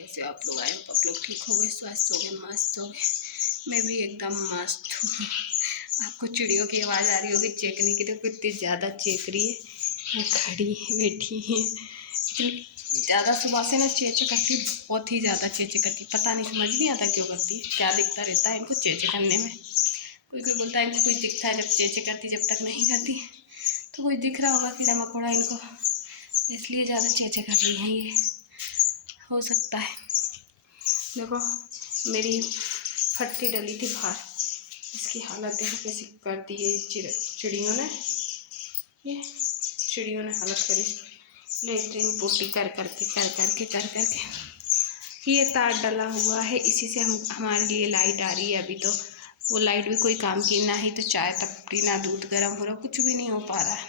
कैसे हो आप लोग? आए हो आप लोग ठीक हो गए, स्वस्थ हो गए, मस्त हो गए? मैं भी एकदम मस्त हूँ। आपको चिड़ियों की आवाज़ आ रही होगी चेखने की, तो कितनी ज़्यादा चेख रही है। मैं खड़ी बैठी है, इतनी ज़्यादा सुबह से ना चेचे करती, बहुत ही ज़्यादा चेचे करती। पता नहीं, समझ नहीं आता क्यों करती है, क्या दिखता रहता है इनको चेचे करने में। कोई कोई बोलता है इनको कुछ दिखता है जब चेचे करती, जब तक नहीं करती तो कुछ दिख रहा होगा कीड़ा मकोड़ा इनको, इसलिए ज़्यादा चेचे कर रही हैं ये, हो सकता है। देखो मेरी फट्टी डली थी बाहर, इसकी हालत देखो कैसी कर दी है चिड़ियों ने। ये चिड़ियों ने हालत करी, लेटरिन पोटी कर करके। ये तार डला हुआ है, इसी से हमारे लिए लाइट आ रही है। अभी तो वो लाइट भी कोई काम की, ना ही तो चाय तपती, ना दूध गर्म हो रहा, कुछ भी नहीं हो पा रहा है।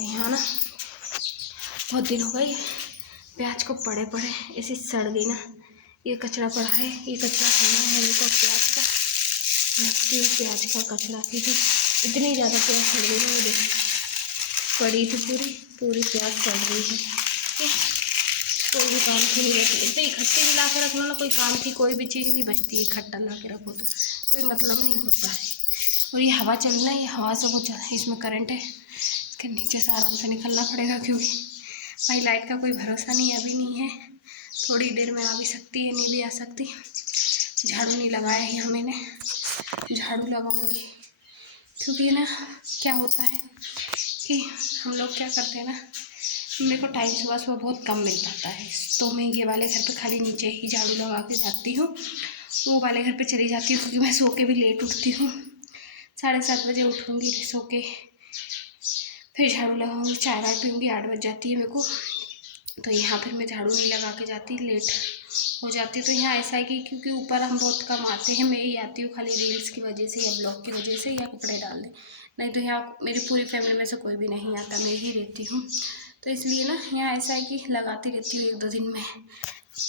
यहाँ ना बहुत दिन हो गए प्याज को पड़े ऐसे सड़ गई ना। ये कचरा पड़ा है, ये कचरा खाना है मेरे को, प्याज का लगती है, प्याज का कचरा थी। इतनी ज़्यादा प्याज सड़ गई ना, मुझे पड़ी थी पूरी प्याज सड़ रही है। कोई भी काम की नहीं रहती, इतने इकट्ठे भी ला के रख लो ना, कोई काम की कोई भी चीज़ नहीं बचती है। इकट्ठा ला के रखो तो कोई मतलब नहीं होता है। और ये हवा चलना, ये हवा से वो चल, इसमें करंट है, इसके नीचे से आराम से निकलना पड़ेगा, क्योंकि भाई लाइट का कोई भरोसा नहीं, अभी नहीं है, थोड़ी देर में आ भी सकती है, नहीं भी आ सकती। झाड़ू नहीं लगाया है यहाँ मैंने, झाड़ू लगाऊंगी, क्योंकि ना क्या होता है कि हम लोग क्या करते हैं ना, मेरे को टाइम सुबह बहुत कम मिल पाता है, तो मैं ये वाले घर पे खाली नीचे ही झाड़ू लगा के जाती हूँ, वो वाले घर पे चली जाती हूँ, क्योंकि मैं सो के भी लेट उठती हूँ। 7:30 बजे उठूँगी सो के, फिर झाड़ू लगाऊंगी, चाय वाय पीऊँगी, 8 बज जाती है मेरे को। तो यहाँ फिर मैं झाड़ू नहीं लगा के जाती, लेट हो जाती है। तो यहाँ ऐसा है कि क्योंकि ऊपर हम बहुत कम आते हैं, मैं ही आती हूँ खाली रील्स की वजह से या ब्लॉग की वजह से, या कपड़े डालने, नहीं तो यहाँ मेरी पूरी फैमिली में से कोई भी नहीं आता, मैं ही रहती हूँ। तो इसलिए ना यहाँ ऐसा है कि लगाती रहती हूँ, 1-2 दिन में,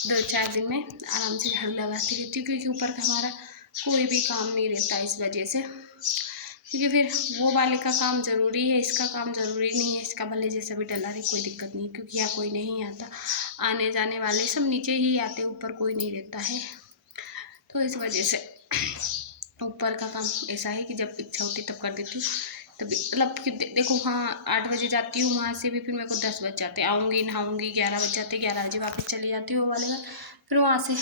2-4 दिन में आराम से झाड़ू लगाती रहती हूँ, क्योंकि ऊपर का हमारा कोई भी काम नहीं रहता इस वजह से। क्योंकि फिर वो वाले का काम ज़रूरी है, इसका काम ज़रूरी नहीं है। इसका भले जैसे भी डला रहे, कोई दिक्कत नहीं, क्योंकि यहाँ कोई नहीं आता, आने जाने वाले सब नीचे ही आते, ऊपर कोई नहीं रहता है। तो इस वजह से ऊपर का काम ऐसा है कि जब इच्छा होती तब कर देती हूँ, तभी मतलब कि देखो हाँ 8 बजे जाती हूँ, वहाँ से भी फिर मेरे को 10 बज जाते, आऊँगी नहाऊँगी, 11 बज जाते, 11 बजे वापस चली जाती हूँ वो वाले घर, फिर वहाँ से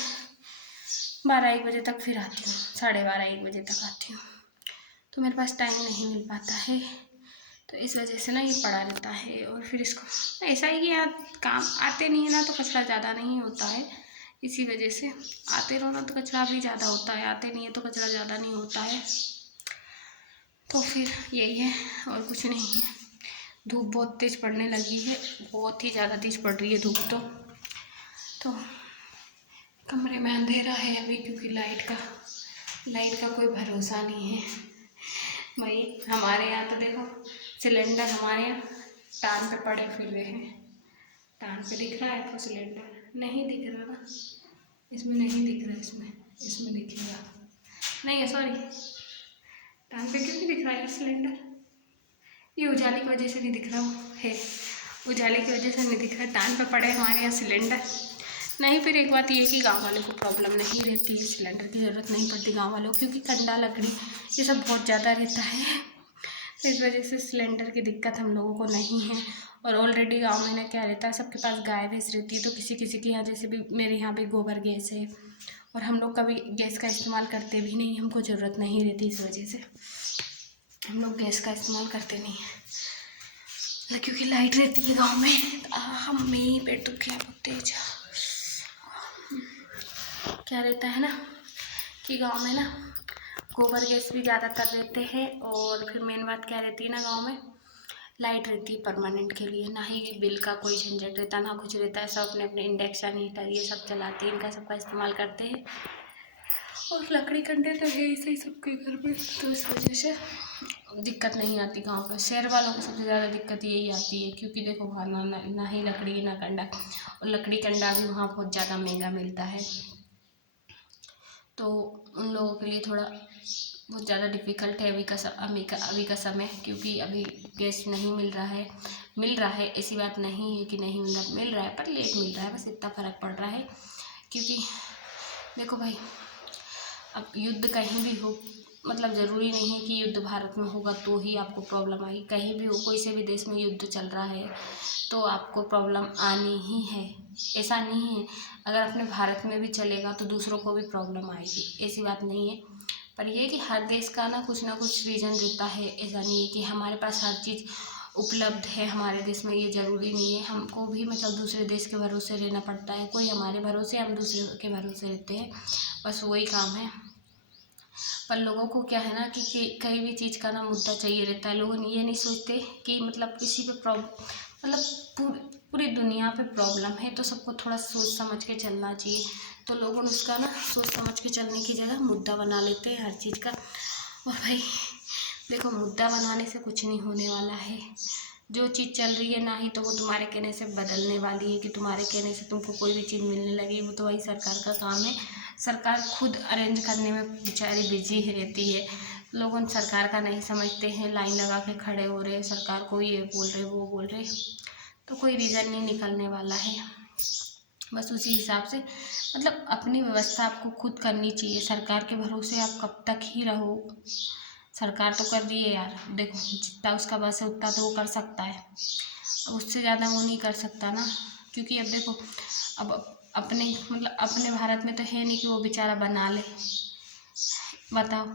12-1 बजे तक फिर आती हूँ, 12:30-1 बजे तक आती हूँ। तो मेरे पास टाइम नहीं मिल पाता है, तो इस वजह से ना ये पड़ा रहता है। और फिर इसको ऐसा है कि यहाँ काम आते नहीं है ना, तो कचरा ज़्यादा नहीं होता है, इसी वजह से आते रहो ना तो कचरा भी ज़्यादा होता है, आते नहीं है तो कचरा ज़्यादा नहीं होता है। तो फिर यही है, और कुछ नहीं है। धूप बहुत तेज़ पड़ने लगी है, बहुत ही ज़्यादा तेज़ पड़ रही है धूप। तो कमरे में अंधेरा है अभी, क्योंकि लाइट का कोई भरोसा नहीं है भाई। हमारे यहाँ तो देखो सिलेंडर हमारे यहाँ टान पे पड़े फिर हैं, टान पे दिख रहा है आपको सिलेंडर? नहीं दिख रहा ना, इसमें नहीं दिख रहा, इसमें दिखेगा नहीं है, सॉरी, टान पे क्यों नहीं दिख रहा है सिलेंडर? ये उजाले की वजह से नहीं दिख रहा है, उजाले की वजह से नहीं दिख रहा है। टान पे पड़े हमारे यहाँ सिलेंडर नहीं। फिर एक बात ये है कि गांव वालों को प्रॉब्लम नहीं रहती है, सिलेंडर की ज़रूरत नहीं पड़ती गांव वालों को, क्योंकि कंडा लकड़ी ये सब बहुत ज़्यादा रहता है, तो इस वजह से सिलेंडर की दिक्कत हम लोगों को नहीं है। और ऑलरेडी गांव में ना क्या रहता है, सबके पास गाय भैंस रहती है, तो किसी किसी के यहाँ, जैसे भी मेरे यहाँ भी गोबर गैस है, और हम लोग कभी गैस का इस्तेमाल करते भी नहीं, हमको ज़रूरत नहीं रहती, इस वजह से हम लोग गैस का इस्तेमाल करते नहीं हैं। क्योंकि लाइट रहती है गाँव में। मम्मी पेट दुख गया बहुत तेज। क्या रहता है ना कि गांव में ना गोबर गैस भी ज़्यादातर रहते हैं, और फिर मेन बात क्या रहती है ना, गांव में लाइट रहती है परमानेंट के लिए, ना ही बिल का कोई झंझट रहता, ना कुछ रहता है। सब अपने अपने इंडक्शन हीटर ये सब चलाते हैं, इनका सबका इस्तेमाल करते हैं, और लकड़ी कंडे तो है ही सबके घर में, तो इस वजह से दिक्कत नहीं आती गाँव में। शहर वालों को सबसे ज़्यादा दिक्कत यही आती है, क्योंकि देखो वहाँ ना ही लकड़ी ना कंडा, और लकड़ी कंडा भी वहाँ बहुत ज़्यादा महंगा मिलता है, तो उन लोगों के लिए थोड़ा बहुत ज़्यादा डिफ़िकल्ट है अभी का समय, क्योंकि अभी गैस नहीं मिल रहा है। ऐसी बात नहीं है कि नहीं मिल रहा है, पर लेट मिल रहा है, बस इतना फ़र्क पड़ रहा है क्योंकि देखो भाई, अब युद्ध कहीं भी हो, मतलब ज़रूरी नहीं है कि युद्ध भारत में होगा तो ही आपको प्रॉब्लम आएगी। कहीं भी हो, कोई से भी देश में युद्ध चल रहा है तो आपको प्रॉब्लम आनी ही है। ऐसा नहीं है अगर अपने भारत में भी चलेगा तो दूसरों को भी प्रॉब्लम आएगी, ऐसी बात नहीं है। पर यह है कि हर देश का ना कुछ रीज़न रहता है। ऐसा नहीं है कि हमारे पास हर चीज़ उपलब्ध है हमारे देश में, ये ज़रूरी नहीं है। हमको भी मतलब दूसरे देश के भरोसे रहना पड़ता है, कोई हमारे भरोसे, हम दूसरे के भरोसे रहते हैं, बस वही काम है। पर लोगों को क्या है ना कि कहीं भी चीज़ का ना मुद्दा चाहिए रहता है। लोग ये नहीं सोचते कि मतलब किसी पे मतलब पूरी दुनिया पे प्रॉब्लम है तो सबको थोड़ा सोच समझ के चलना चाहिए। तो लोगों ने उसका ना सोच समझ के चलने की जगह मुद्दा बना लेते हैं हर चीज़ का। और भाई देखो, मुद्दा बनाने से कुछ नहीं होने वाला है। जो चीज़ चल रही है ना ही तो वो तुम्हारे कहने से बदलने वाली है कि तुम्हारे कहने से तुमको कोई भी चीज़ मिलने लगी, वो तो वही सरकार का काम है। सरकार खुद अरेंज करने में बेचारी बिजी रहती है। लोग सरकार का नहीं समझते हैं, लाइन लगा के खड़े हो रहे हैं, सरकार को ये बोल रहे वो बोल रहे, तो कोई रीज़न नहीं निकलने वाला है। बस उसी हिसाब से मतलब अपनी व्यवस्था आपको खुद करनी चाहिए। सरकार के भरोसे आप कब तक ही रहो। सरकार तो कर रही है यार, देखो जितना उसका बस है उतना तो वो कर सकता है, उससे ज़्यादा वो नहीं कर सकता ना। क्योंकि अब देखो, अब अपने मतलब अपने भारत में तो है नहीं कि वो बेचारा बना ले। बताओ,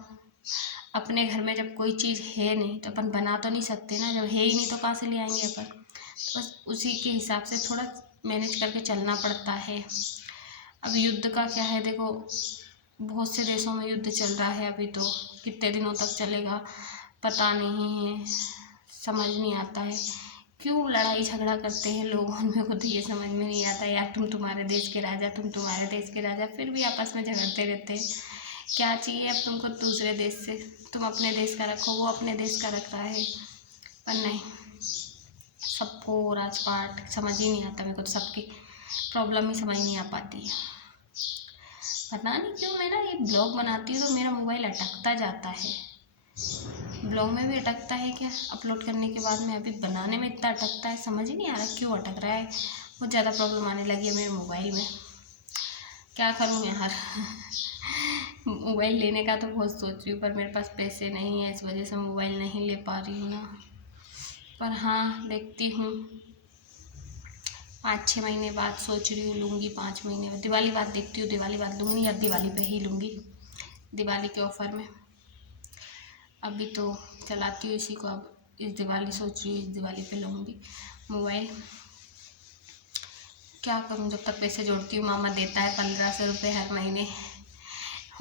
अपने घर में जब कोई चीज़ है नहीं तो अपन बना तो नहीं सकते ना, जब है ही नहीं तो कहाँ से ले आएंगे अपन। तो बस उसी के हिसाब से थोड़ा मैनेज करके चलना पड़ता है। अब युद्ध का क्या है, देखो बहुत से देशों में युद्ध चल रहा है अभी, तो कितने दिनों तक चलेगा पता नहीं है, समझ नहीं आता है क्यों लड़ाई झगड़ा करते हैं लोग। उनमें को तो ये समझ में नहीं आता यार, तुम तुम्हारे देश के राजा, तुम तुम्हारे देश के राजा, फिर भी आपस में झगड़ते रहते हैं। क्या चाहिए अब तुमको दूसरे देश से? तुम अपने देश का रखो, वो अपने देश का रख रहा है। पर नहीं, सबको राजपाट समझ ही नहीं आता। मेरे को तो सबकी प्रॉब्लम ही समझ नहीं आ पाती है। पता नहीं क्यों मैं ना ये ब्लॉग बनाती हूँ तो मेरा मोबाइल अटकता जाता है। ब्लॉग में भी अटकता है क्या अपलोड करने के बाद में? अभी बनाने में इतना अटकता है, समझ ही नहीं आ रहा क्यों अटक रहा है। बहुत ज़्यादा प्रॉब्लम आने लगी है मेरे मोबाइल में, क्या करूँ यार। मोबाइल लेने का तो बहुत सोच रही हूँ पर मेरे पास पैसे नहीं है, इस वजह से मोबाइल नहीं ले पा रही हूँ ना। पर हाँ, देखती हूँ 5-6 महीने बाद सोच रही हूँ लूँगी। 5 महीने बाद दिवाली बाद देखती हूँ, दिवाली बाद लूँगी या दिवाली पे ही लूँगी, दिवाली के ऑफ़र में। अभी तो चलाती हूँ इसी को, अब इस दिवाली सोच रही हूँ इस दिवाली पे लूँगी मोबाइल। क्या करूँ, जब तक पैसे जोड़ती हूँ, मामा देता है 1500 रुपये हर महीने,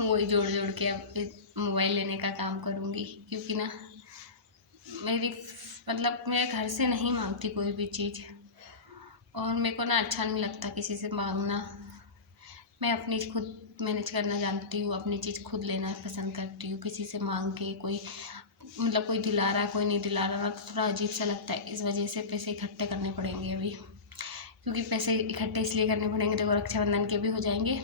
वही जोड़ जोड़ के अब मोबाइल लेने का काम करूँगी। क्योंकि ना मेरी मतलब मेरे घर से नहीं मांगती कोई भी चीज़, और मेरे को ना अच्छा नहीं लगता किसी से मांगना। मैं अपनी खुद मैनेज करना जानती हूँ, अपनी चीज़ खुद लेना पसंद करती हूँ। किसी से मांग के कोई मतलब कोई दिला रहा कोई नहीं दिला रहा, तो थोड़ा अजीब सा लगता है। इस वजह से पैसे इकट्ठे करने पड़ेंगे अभी, क्योंकि पैसे इकट्ठे इसलिए करने पड़ेंगे, देखो रक्षाबंधन के भी हो जाएंगे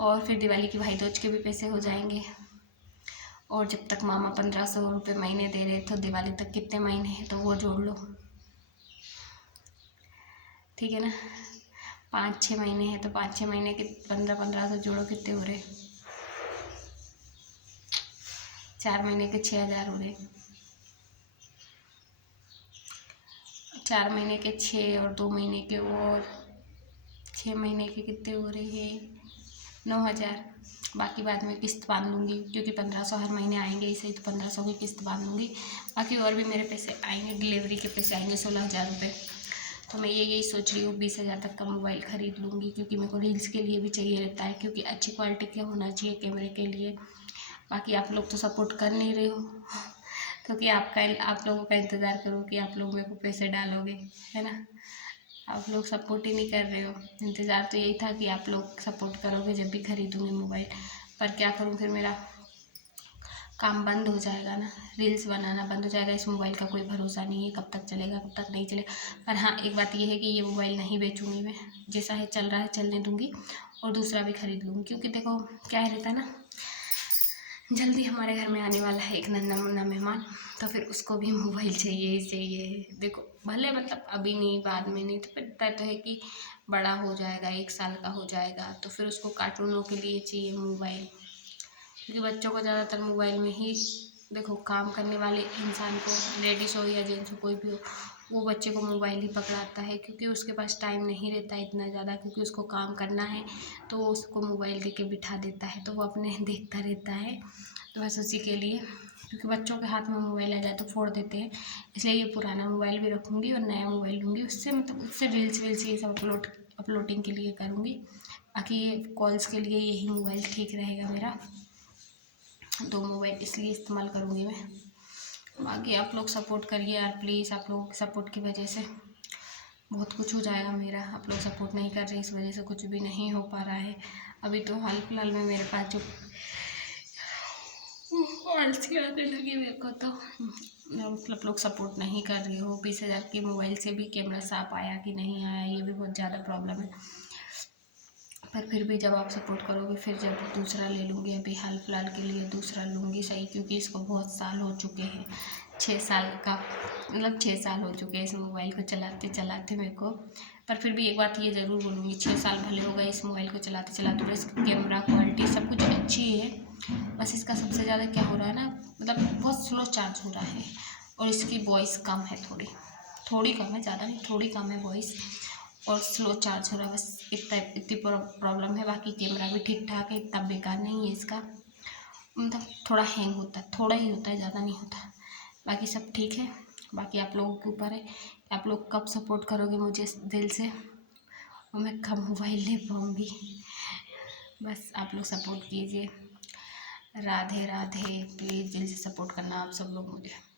और फिर दिवाली की भाई दूज के भी पैसे हो जाएंगे। और जब तक मामा 1500 रुपये महीने दे रहे तो दिवाली तक कितने महीने हैं तो वो जोड़ लो, ठीक है ना। 5-6 महीने हैं तो 5-6 महीने के 1500 जोड़ो, कितने हो रहे? 4 महीने के 6000 हो रहे। 4 महीने के 6 और 2 महीने के और 6 महीने के कितने हो रहे हैं? 9000। बाकी बाद में किस्त बांध लूँगी, क्योंकि 1500 हर महीने आएंगे ही सही, तो 1500 की किस्त बांध लूँगी। बाकी और भी मेरे पैसे आएंगे, डिलीवरी के पैसे आएंगे 16000 रुपये। तो मैं यही सोच रही हूँ 20000 तक का मोबाइल ख़रीद लूँगी, क्योंकि मेरे को रील्स के लिए भी चाहिए रहता है, क्योंकि अच्छी क्वालिटी का होना चाहिए कैमरे के लिए। बाकी आप लोग तो सपोर्ट कर नहीं रहे हो, क्योंकि आप लोगों का इंतज़ार करो कि आप लोग मेरे को पैसे डालोगे, है ना। आप लोग सपोर्ट ही नहीं कर रहे हो। इंतज़ार तो यही था कि आप लोग सपोर्ट करोगे जब भी खरीदूँगी मोबाइल। पर क्या करूँ, फिर मेरा काम बंद हो जाएगा ना, रील्स बनाना बंद हो जाएगा। इस मोबाइल का कोई भरोसा नहीं है, कब तक चलेगा कब तक नहीं चलेगा। पर हाँ, एक बात ये है कि ये मोबाइल नहीं बेचूँगी मैं, जैसा है चल रहा है चलने दूँगी और दूसरा भी खरीद लूँगी। क्योंकि देखो क्या है रहता है ना, जल्दी हमारे घर में आने वाला है एक नन्हा मुन्ना मेहमान, तो फिर उसको भी मोबाइल चाहिए ही चाहिए। देखो भले मतलब अभी नहीं, बाद में नहीं, तो फिर तय तो है कि बड़ा हो जाएगा, 1 साल का हो जाएगा, तो फिर उसको कार्टूनों के लिए चाहिए मोबाइल। क्योंकि बच्चों को ज़्यादातर मोबाइल में ही, देखो काम करने वाले इंसान को, लेडीज़ हो या जेंट्स हो, कोई भी हो, वो बच्चे को मोबाइल ही पकड़ाता है, क्योंकि उसके पास टाइम नहीं रहता है इतना ज़्यादा, क्योंकि उसको काम करना है, तो वो उसको मोबाइल दे के बिठा देता है, तो वो अपने देखता रहता है। तो बस उसी के लिए, क्योंकि बच्चों के हाथ में मोबाइल आ जाए तो फोड़ देते हैं, इसलिए ये पुराना मोबाइल भी रखूँगी और नया मोबाइल लूँगी, उससे मतलब उससे रील्स वील्स ये सब अपलोडिंग के लिए करूँगी। बाकी ये कॉल्स के लिए यही मोबाइल ठीक रहेगा मेरा, 2 मोबाइल इसलिए इस्तेमाल करूँगी मैं। बाकी आप लोग सपोर्ट करिए यार प्लीज़, आप लोगों के सपोर्ट की वजह से बहुत कुछ हो जाएगा मेरा। आप लोग सपोर्ट नहीं कर रहे, इस वजह से कुछ भी नहीं हो पा रहा है। अभी तो हाल फिलहाल में मेरे पास जो आलसी आने लगी मेरे को, तो मतलब लोग सपोर्ट नहीं कर रहे हो। 20,000 की मोबाइल से भी कैमरा साफ आया कि नहीं आया, ये भी बहुत ज़्यादा प्रॉब्लम है। पर फिर भी जब आप सपोर्ट करोगे, फिर जब दूसरा ले लूँगी, अभी हाल फिलहाल के लिए दूसरा लूँगी सही, क्योंकि इसको बहुत साल हो चुके हैं, 6 साल का, मतलब 6 साल हो चुके हैं इस मोबाइल को चलाते चलाते मेरे को। पर फिर भी एक बात ये ज़रूर बोलूँगी, 6 साल भले हो गए इस मोबाइल को चलाते चलाते, पर इसकी कैमरा क्वालिटी सब कुछ अच्छी है। बस इसका सबसे ज़्यादा क्या हो रहा है ना, मतलब बहुत स्लो चार्ज हो रहा है, और इसकी वॉइस कम है, थोड़ी थोड़ी कम है, ज़्यादा नहीं, थोड़ी कम है वॉइस, और स्लो चार्ज हो रहा है, बस इतनी प्रॉब्लम है। बाकी कैमरा भी ठीक ठाक है, इतना बेकार नहीं है इसका, मतलब थोड़ा हैंग होता है, थोड़ा ही होता है, ज़्यादा नहीं होता। बाकी सब ठीक है। बाकी आप लोगों के ऊपर है कि आप लोग कब सपोर्ट करोगे मुझे दिल से, और मैं कब मोबाइल ले पाऊँगी। बस आप लोग सपोर्ट कीजिए। राधे राधे, प्लीज़ दिल से सपोर्ट करना आप सब लोग मुझे।